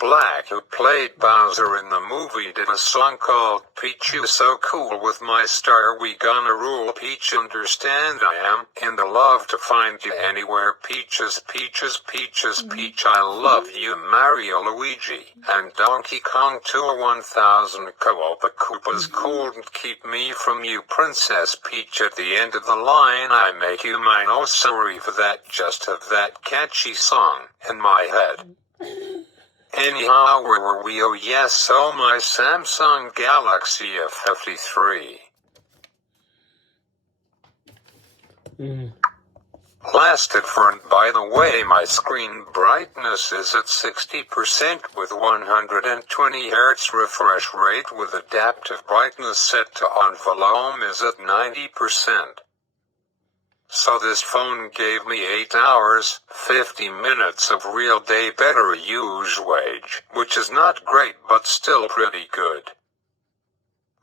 Black, who played Bowser in the movie, did a song called Peach You So Cool with My Star We Gonna Rule. Peach, understand I am in the love to find you anywhere. Peaches, peaches, peaches, peach, I love you. Mario, Luigi, and Donkey Kong 2-1000. Koopa Koopa's cold and keep me from you. Princess Peach, at the end of the line I make you mine. Oh, sorry for that, just have that catchy song in my head. Anyhow, where were we? Oh yes, oh my Samsung Galaxy F53. Lasted for, and by the way, my screen brightness is at 60% with 120 Hz refresh rate with adaptive brightness set to on. Volume is at 90%. So this phone gave me 8 hours, 50 minutes of real day battery usage, which is not great but still pretty good.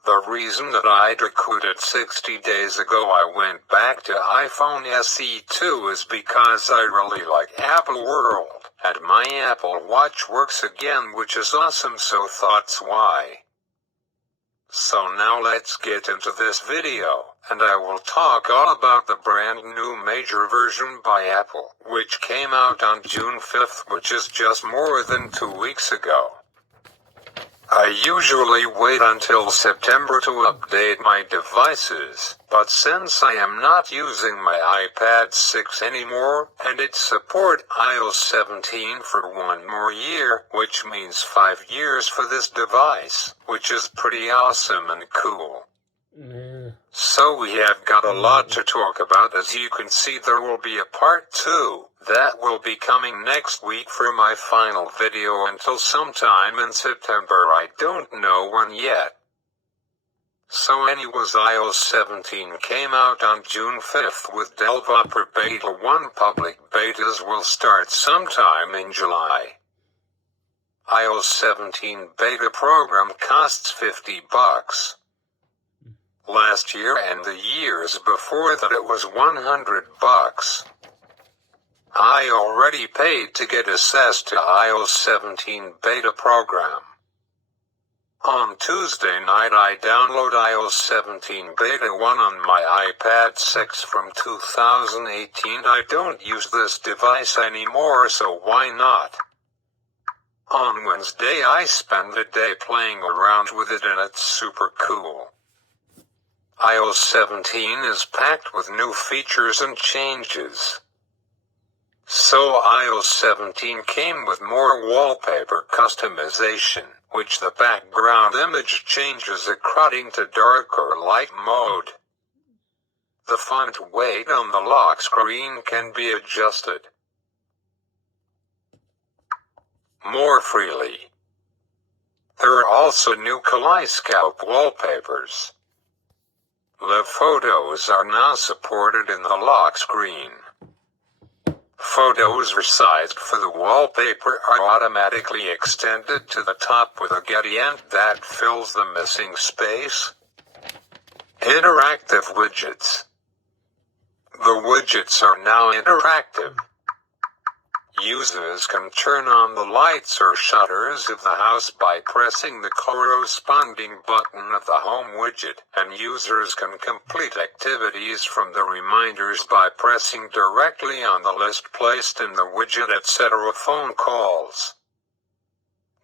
The reason that I quit 60 days ago I went back to iPhone SE2 is because I really like Apple World, and my Apple Watch works again, which is awesome, so thoughts why. So now let's get into this video, and I will talk all about the brand new major version by Apple, which came out on June 5th, which is just more than 2 weeks ago. I usually wait until September to update my devices, but since I am not using my iPad 6 anymore, and it supports iOS 17 for 1 more year, which means 5 years for this device, which is pretty awesome and cool. So we have got a lot to talk about. As you can see, there will be a part 2 that will be coming next week for my final video until sometime in September. I don't know when yet. So anyways, iOS 17 came out on June 5th with Developer Beta 1. Public betas will start sometime in July. iOS 17 beta program costs $50. Last year and the years before that it was $100. I already paid to get access to iOS 17 beta program. On Tuesday night I download iOS 17 beta 1 on my iPad 6 from 2018. I don't use this device anymore, so why not? On Wednesday I spend the day playing around with it and it's super cool. iOS 17 is packed with new features and changes. So iOS 17 came with more wallpaper customization, which the background image changes according to dark or light mode. The font weight on the lock screen can be adjusted more freely. There are also new kaleidoscope wallpapers. Live photos are now supported in the lock screen. Photos resized for the wallpaper are automatically extended to the top with a gradient that fills the missing space. Interactive widgets. The widgets are now interactive. Users can turn on the lights or shutters of the house by pressing the corresponding button of the home widget, and users can complete activities from the reminders by pressing directly on the list placed in the widget, etc. Phone calls.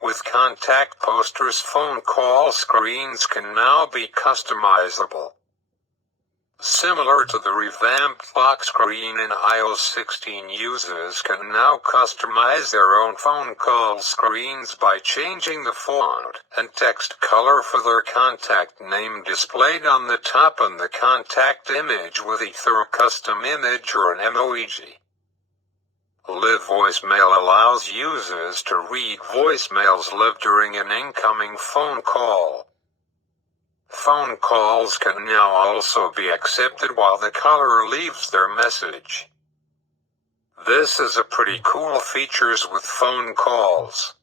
With contact posters, phone call screens can now be customizable. Similar to the revamped lock screen in iOS 16, users can now customize their own phone call screens by changing the font and text color for their contact name displayed on the top and the contact image with either a custom image or an emoji. Live voicemail allows users to read voicemails live during an incoming phone call. Phone calls can now also be accepted while the caller leaves their message. This is a pretty cool features with phone calls.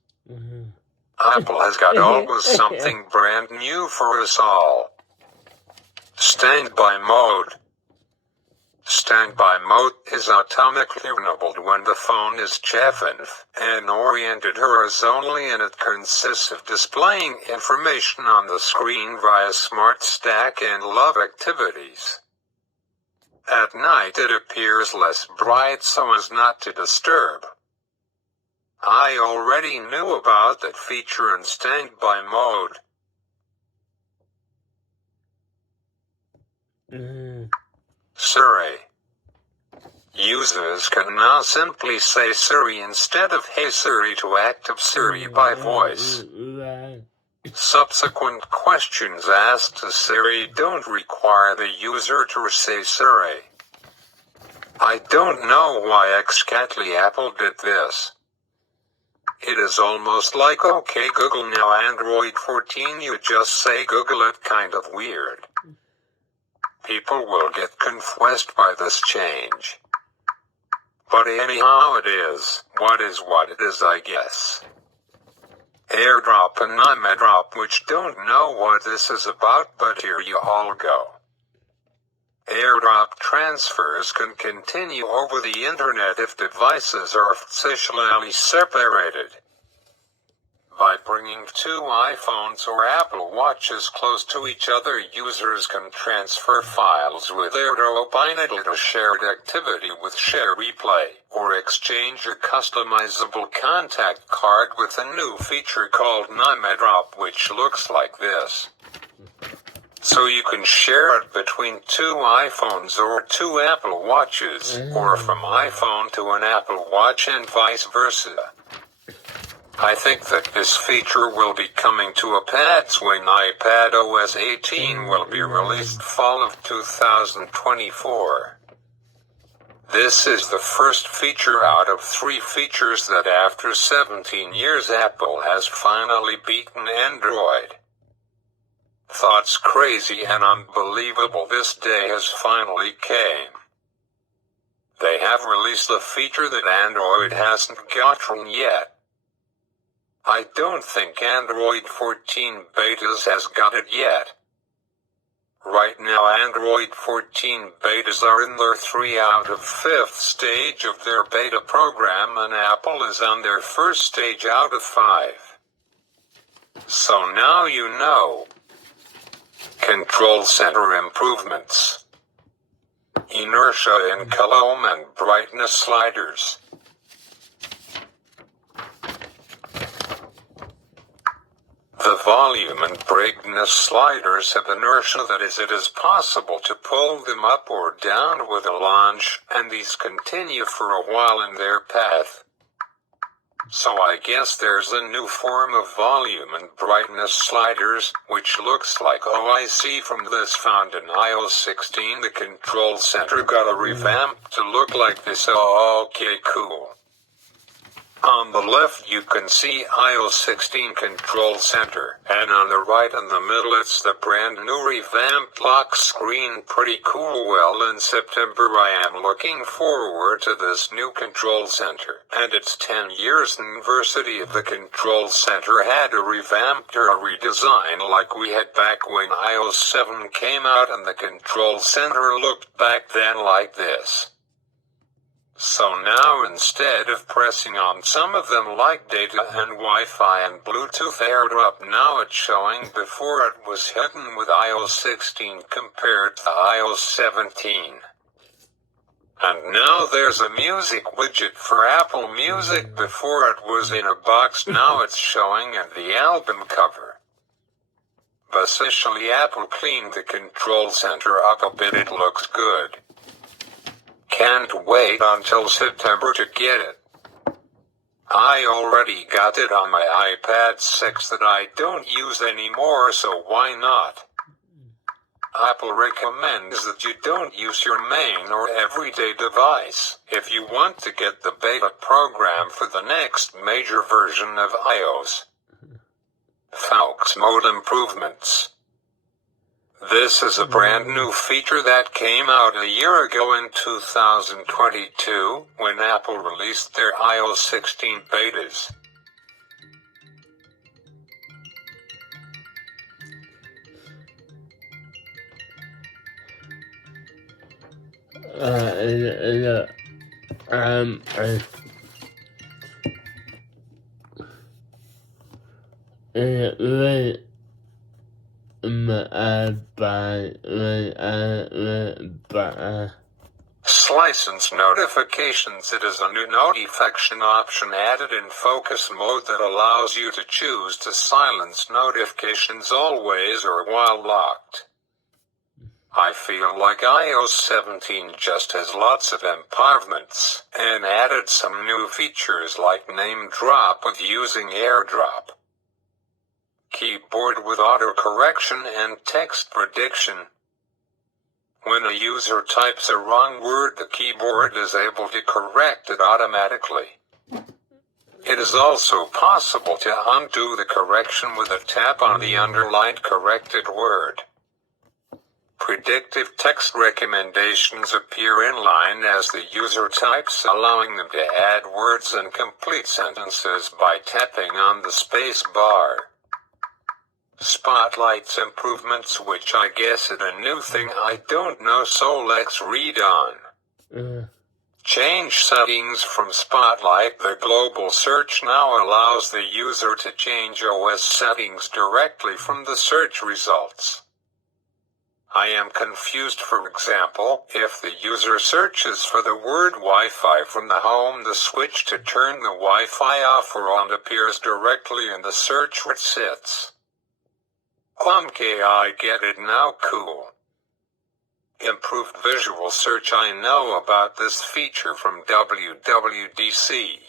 Apple has got always something brand new for us all. Standby mode. Standby mode is automatically enabled when the phone is chafing and oriented horizontally, and it consists of displaying information on the screen via Smart Stack and Love Activities. At night it appears less bright so as not to disturb. I already knew about that feature in standby mode. Siri. Users can now simply say Siri instead of Hey Siri to active Siri by voice. Subsequent questions asked to Siri don't require the user to say Siri. I don't know why exactly Apple did this. It is almost like OK Google now Android 14 you just say Google it, kind of weird. People will get confused by this change. But anyhow it is what it is, I guess. AirDrop and iMeDrop, which don't know what this is about, but here you all go. AirDrop transfers can continue over the internet if devices are physically separated. By bringing two iPhones or Apple Watches close to each other, users can transfer files with AirDrop to shared activity with Share Replay, or exchange a customizable contact card with a new feature called iMeDrop, which looks like this. So you can share it between two iPhones or two Apple Watches, or from iPhone to an Apple Watch and vice versa. I think that this feature will be coming to a pass when iPadOS 18 will be released fall of 2024. This is the first feature out of 3 features that after 17 years Apple has finally beaten Android. Thoughts crazy and unbelievable, this day has finally came. They have released a feature that Android hasn't gotten yet. I don't think Android 14 betas has got it yet. Right now Android 14 betas are in their 3 out of 5th stage of their beta program, and Apple is on their first stage out of 5. So now you know. Control center improvements. Inertia in color and brightness sliders. The volume and brightness sliders have inertia, that is, it is possible to pull them up or down with a launch, and these continue for a while in their path. So I guess there's a new form of volume and brightness sliders, which looks like OIC from this found in iOS 16. The control center got a revamp to look like this. Okay, cool. On the left you can see iOS 16 control center, and on the right in the middle it's the brand new revamped lock screen. Pretty cool. Well, in September I am looking forward to this new control center, and it's 10 years anniversary of the control center had a revamp or a redesign like we had back when iOS 7 came out, and the control center looked back then like this. So now instead of pressing on some of them like data and Wi-Fi and Bluetooth AirDrop, now it's showing before it was hidden with iOS 16 compared to iOS 17. And now there's a music widget for Apple Music. Before it was in a box, now it's showing in the album cover. Basically Apple cleaned the control center up a bit. It looks good. Can't wait until September to get it. I already got it on my iPad 6 that I don't use anymore, so why not? Apple recommends that you don't use your main or everyday device if you want to get the beta program for the next major version of iOS. Faux mode improvements. This is a brand new feature that came out a year ago in 2022 when Apple released their iOS 16 betas. License notifications. It is a new notification option added in focus mode that allows you to choose to silence notifications always or while locked. I feel like iOS 17 just has lots of improvements and added some new features like name drop with using AirDrop, keyboard with autocorrection and text prediction. When a user types a wrong word, the keyboard is able to correct it automatically. It is also possible to undo the correction with a tap on the underlined corrected word. Predictive text recommendations appear in line as the user types, allowing them to add words and complete sentences by tapping on the space bar. Spotlight's improvements, which I guess is a new thing I don't know, so let's read on. Change settings from Spotlight. The global search now allows the user to change OS settings directly from the search results. I am confused. For example, if the user searches for the word Wi-Fi from the home, the switch to turn the Wi-Fi off or on appears directly in the search where it sits. Okay, I get it now. Cool. Improved visual search. I know about this feature from WWDC.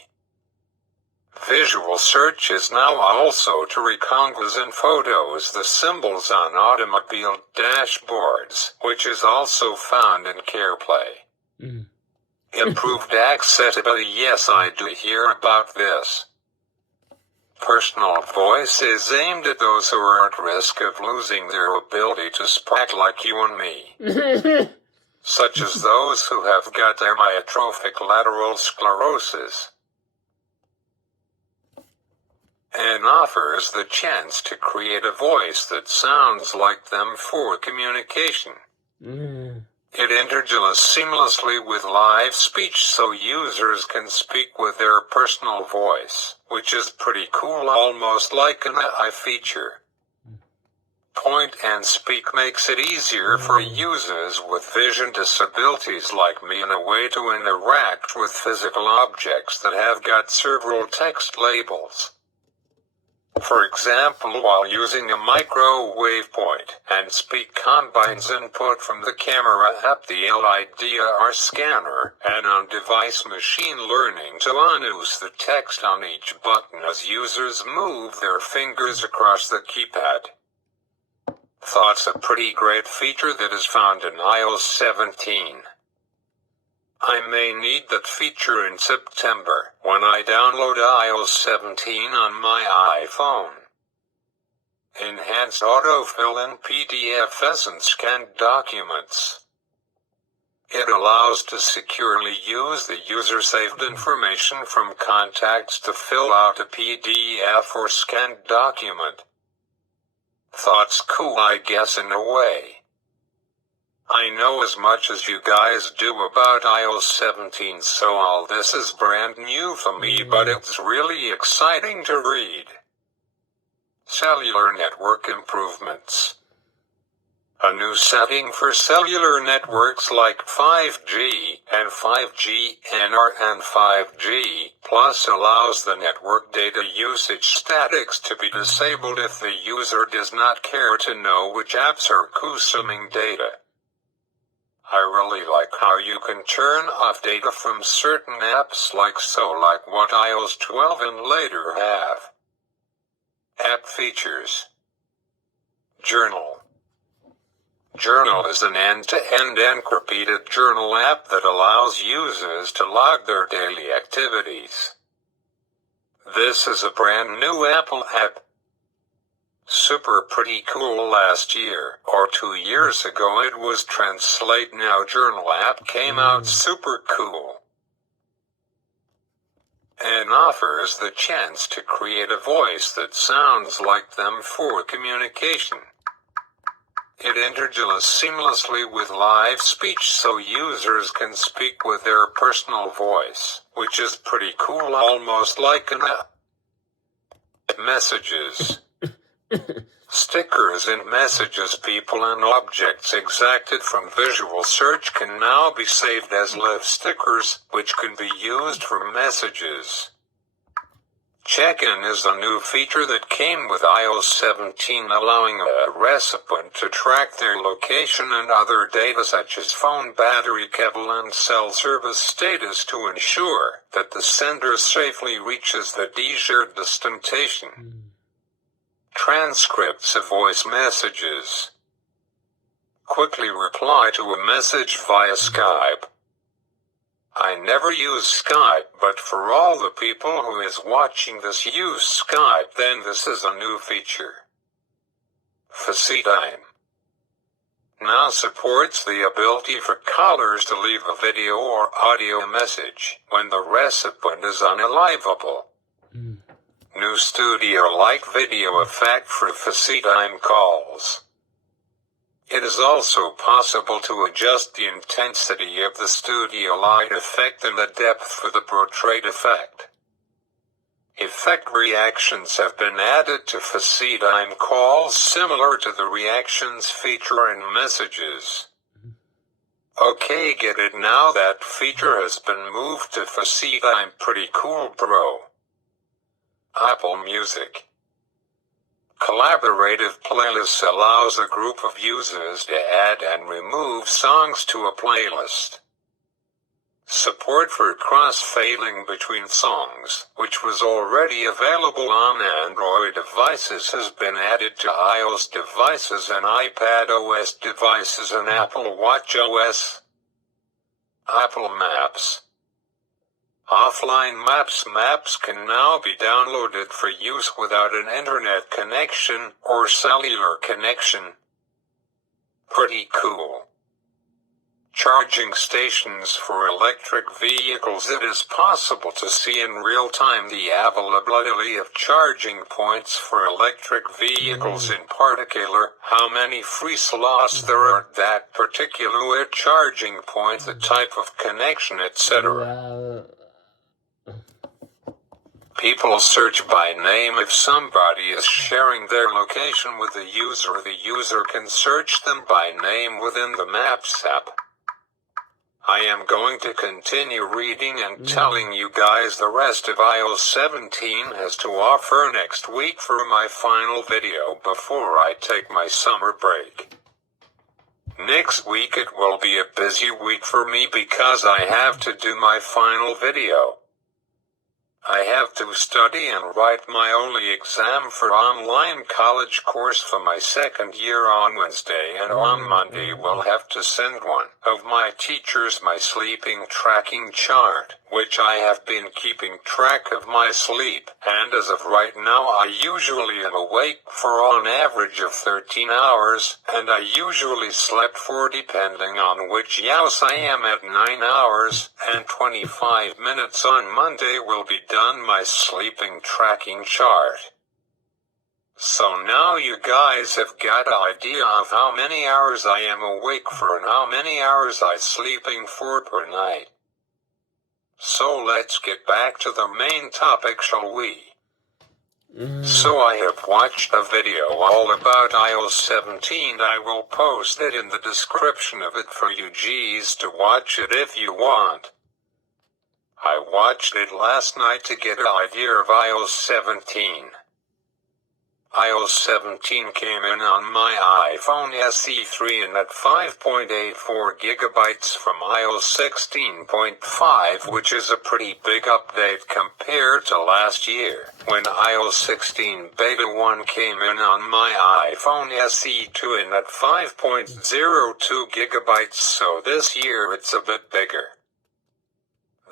Visual search is now also to rectangles and photos, the symbols on automobile dashboards, which is also found in CarePlay. Improved accessibility. Yes, I do hear about this. Personal voice is aimed at those who are at risk of losing their ability to speak, like you and me, such as those who have got amyotrophic lateral sclerosis, and offers the chance to create a voice that sounds like them for communication. It integrates seamlessly with live speech so users can speak with their personal voice, which is pretty cool, almost like an AI feature. Point and Speak makes it easier for users with vision disabilities like me in a way to interact with physical objects that have got several text labels. For example, while using a microwave, Point and Speak combines input from the camera app, the LiDAR scanner, and on-device machine learning to unloose the text on each button as users move their fingers across the keypad. Thought's a pretty great feature that is found in iOS 17. I may need that feature in September when I download iOS 17 on my iPhone. Enhanced autofill in PDFs and scanned documents. It allows to securely use the user-saved information from contacts to fill out a PDF or scanned document. Thought's cool, I guess, in a way. I know as much as you guys do about iOS 17, so all this is brand new for me, but it's really exciting to read. Cellular network improvements. A new setting for cellular networks like 5G and 5G NR and 5G Plus allows the network data usage statics to be disabled if the user does not care to know which apps are consuming data. I really like how you can turn off data from certain apps like what iOS 12 and later have. App features. Journal. Journal is an end-to-end encrypted journal app that allows users to log their daily activities. This is a brand new Apple app. Super pretty cool. Last year or 2 years ago it was Translate Now Journal app came out super cool and offers the chance to create a voice that sounds like them for communication. It integrates seamlessly with live speech so users can speak with their personal voice, which is pretty cool, almost like an app. Messages. Stickers and messages people and objects extracted from visual search can now be saved as live stickers, which can be used for messages. Check-in is a new feature that came with iOS 17, allowing a recipient to track their location and other data such as phone battery level and cell service status to ensure that the sender safely reaches the desired destination. Transcripts of voice messages. Quickly reply to a message via Skype. I never use Skype, but for all the people who is watching this use Skype, then this is a new feature. FaceTime now supports the ability for callers to leave a video or audio message when the recipient is unavailable. New studio-like video effect for FaceTime calls. It is also possible to adjust the intensity of the studio light effect and the depth for the portrait effect. Effect reactions have been added to FaceTime calls similar to the reactions feature in messages. Okay, get it now, that feature has been moved to FaceTime. Pretty cool, bro. Apple Music. Collaborative Playlists allows a group of users to add and remove songs to a playlist. Support for cross-fading between songs, which was already available on Android devices, has been added to iOS devices and iPadOS devices and Apple WatchOS. Apple Maps. Offline maps can now be downloaded for use without an internet connection or cellular connection. Pretty cool. Charging stations for electric vehicles. It is possible to see in real time the availability of charging points for electric vehicles, in particular, how many free slots there are at that particular charging point, the type of connection, etc. People search by name. If somebody is sharing their location with the user can search them by name within the Maps app. I am going to continue reading and telling you guys the rest of iOS 17 has to offer next week for my final video before I take my summer break. Next week it will be a busy week for me because I have to do my final video. I have to study and write my only exam for online college course for my second year on Wednesday, and on Monday we'll have to send one of my teachers my sleeping tracking chart, which I have been keeping track of my sleep, and as of right now I usually am awake for on average of 13 hours, and I usually slept for, depending on which house I am, at 9 hours, and 25 minutes on Monday will be done my sleeping tracking chart. So now you guys have got an idea of how many hours I am awake for and how many hours I sleeping for per night. So let's get back to the main topic, shall we? So I have watched a video all about iOS 17. I will post it in the description of it for you G's to watch it if you want. I watched it last night to get an idea of iOS 17. iOS 17 came in on my iPhone SE 3 and at 5.84 gigabytes from iOS 16.5, which is a pretty big update compared to last year, when iOS 16 Beta 1 came in on my iPhone SE 2 and at 5.02 gigabytes, so this year it's a bit bigger.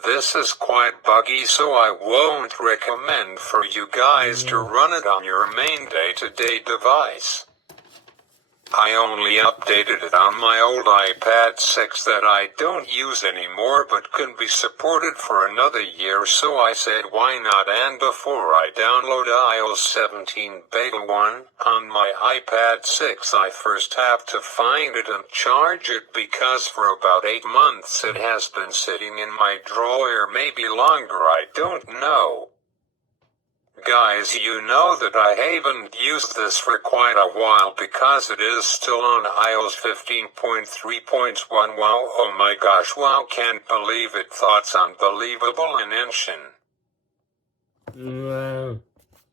This is quite buggy, so I won't recommend for you guys to run it on your main day-to-day device. I only updated it on my old iPad 6 that I don't use anymore but can be supported for another year, so I said why not, and before I download iOS 17 Beta 1 on my iPad 6 I first have to find it and charge it, because for about 8 months it has been sitting in my drawer, maybe longer, I don't know. Guys, you know that I haven't used this for quite a while because it is still on iOS 15.3.1. Wow, oh my gosh, wow, can't believe it. Thoughts unbelievable in action. Wow.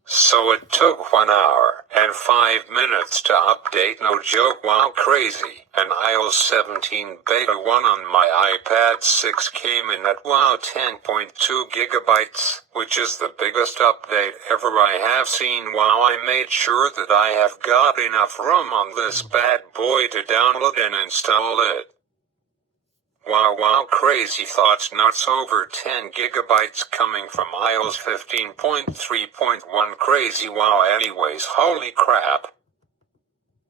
So it took 1 hour and 5 minutes to update, no joke, wow, crazy. And iOS 17 Beta 1 on my iPad 6 came in at wow 10.2 gigabytes, which is the biggest update ever I have seen. Wow, I made sure that I have got enough room on this bad boy to download and install it. Wow, wow, crazy thoughts, nuts, over 10 gigabytes coming from iOS 15.3.1, crazy, wow, anyways, holy crap.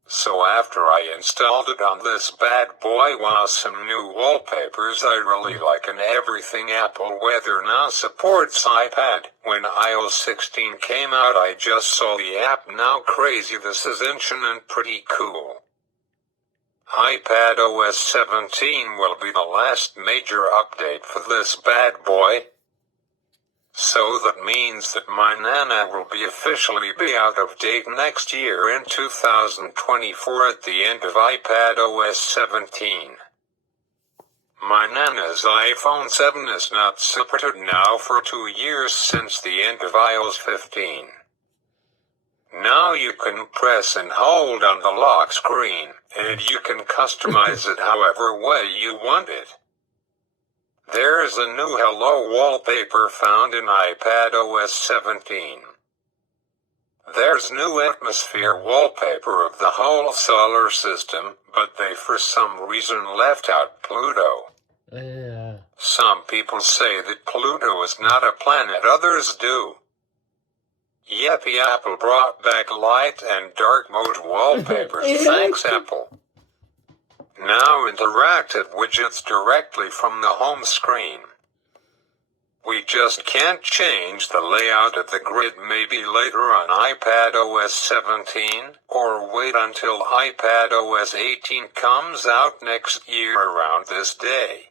So after I installed it on this bad boy, wow, some new wallpapers I really like and everything. Apple Weather now supports iPad. When iOS 16 came out I just saw the app now, crazy, this is ancient and pretty cool. iPadOS 17 will be the last major update for this bad boy. So that means that my Nana will be officially out of date next year in 2024 at the end of iPadOS 17. My Nana's iPhone 7 is not supported now for 2 years since the end of iOS 15. Now you can press and hold on the lock screen, and you can customize it however way you want it. There is a new Hello wallpaper found in iPadOS 17. There's new atmosphere wallpaper of the whole solar system, but they for some reason left out Pluto. Yeah. Some people say that Pluto is not a planet, others do. Yep, Apple brought back light and dark mode wallpapers. Thanks, Apple. Now interactive widgets directly from the home screen. We just can't change the layout of the grid, maybe later on iPadOS 17, or wait until iPadOS 18 comes out next year around this day.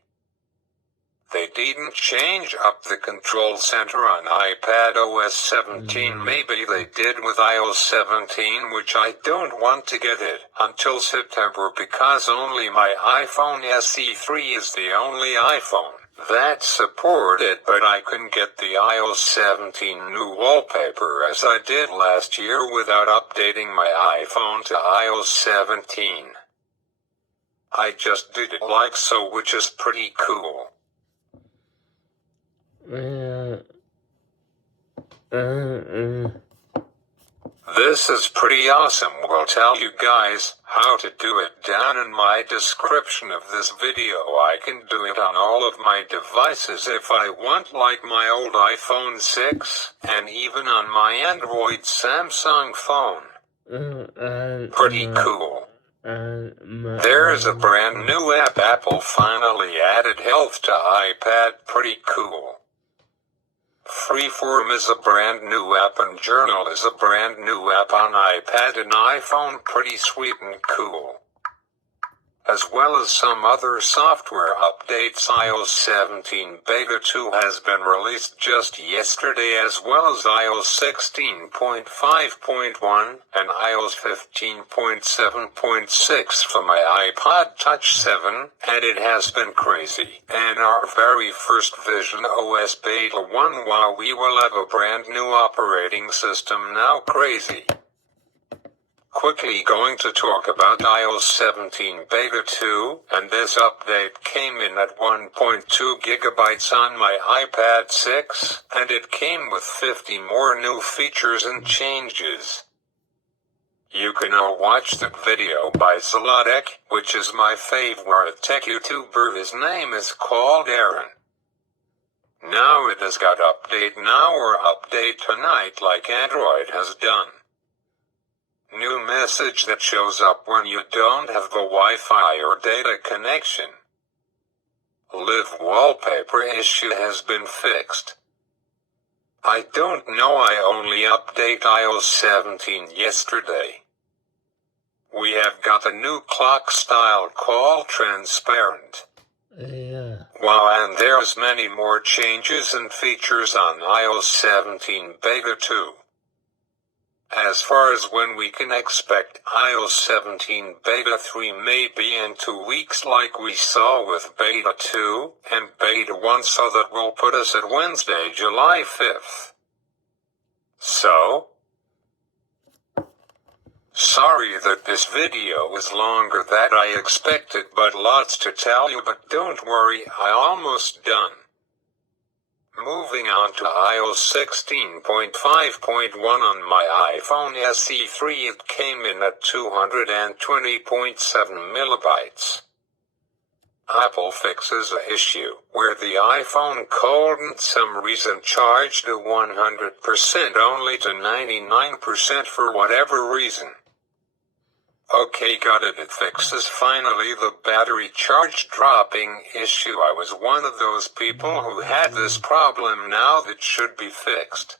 They didn't change up the control center on iPadOS 17. Maybe they did with iOS 17, which I don't want to get it until September because only my iPhone SE3 is the only iPhone that support it, but I can get the iOS 17 new wallpaper as I did last year without updating my iPhone to iOS 17. I just did it like so, which is pretty cool. This is pretty awesome. We'll tell you guys how to do it down in my description of this video. I can do it on all of my devices if I want, like my old iPhone 6, and even on my Android Samsung phone. Pretty cool. There's a brand new app. Apple finally added health to iPad. Pretty cool. Freeform is a brand new app and Journal is a brand new app on iPad and iPhone. Pretty sweet and cool. As well as some other software updates. iOS 17 Beta 2 has been released just yesterday, as well as iOS 16.5.1 and iOS 15.7.6 for my iPod Touch 7, and it has been crazy. And our very first VisionOS Beta 1, while we will have a brand new operating system now, crazy. Quickly going to talk about iOS 17 Beta 2, and this update came in at 1.2 gigabytes on my iPad 6, and it came with 50 more new features and changes. You can all watch the video by Zlodek, which is my favorite tech YouTuber. His name is called Aaron. Now it has got update now or update tonight like Android has done. New message that shows up when you don't have the Wi-Fi or data connection. Live wallpaper issue has been fixed. I don't know, I only update iOS 17 yesterday. We have got a new clock style called transparent. Yeah. Wow, and there's many more changes and features on iOS 17 Beta 2. As far as when we can expect iOS 17 Beta 3 may be in 2 weeks like we saw with Beta 2 and Beta 1, so that will put us at Wednesday, July 5th. So, sorry that this video is longer than I expected, but lots to tell you, but don't worry, I'm almost done. Moving on to iOS 16.5.1 on my iPhone SE3, it came in at 220.7 megabytes. Apple fixes an issue where the iPhone couldn't some reason charge the 100% only to 99% for whatever reason. Okay, got it. It fixes finally the battery charge dropping issue. I was one of those people who had this problem. Now that should be fixed.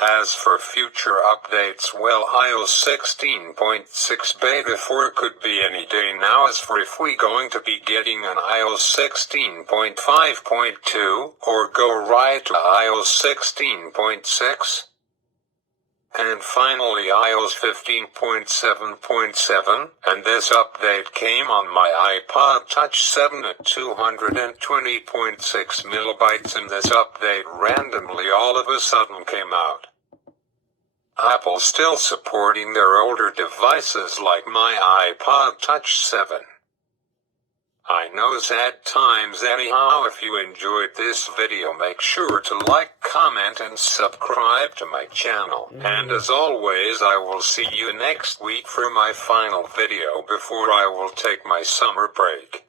As for future updates, well, iOS 16.6 Beta 4 could be any day now. As for if we going to be getting an iOS 16.5.2 or go right to iOS 16.6. And finally iOS 15.7.7, and this update came on my iPod Touch 7 at 220.6 megabytes, and this update randomly all of a sudden came out. Apple still supporting their older devices like my iPod Touch 7. I know sad times anyhow. If you enjoyed this video, make sure to like, comment, and subscribe to my channel. And as always, I will see you next week for my final video before I will take my summer break.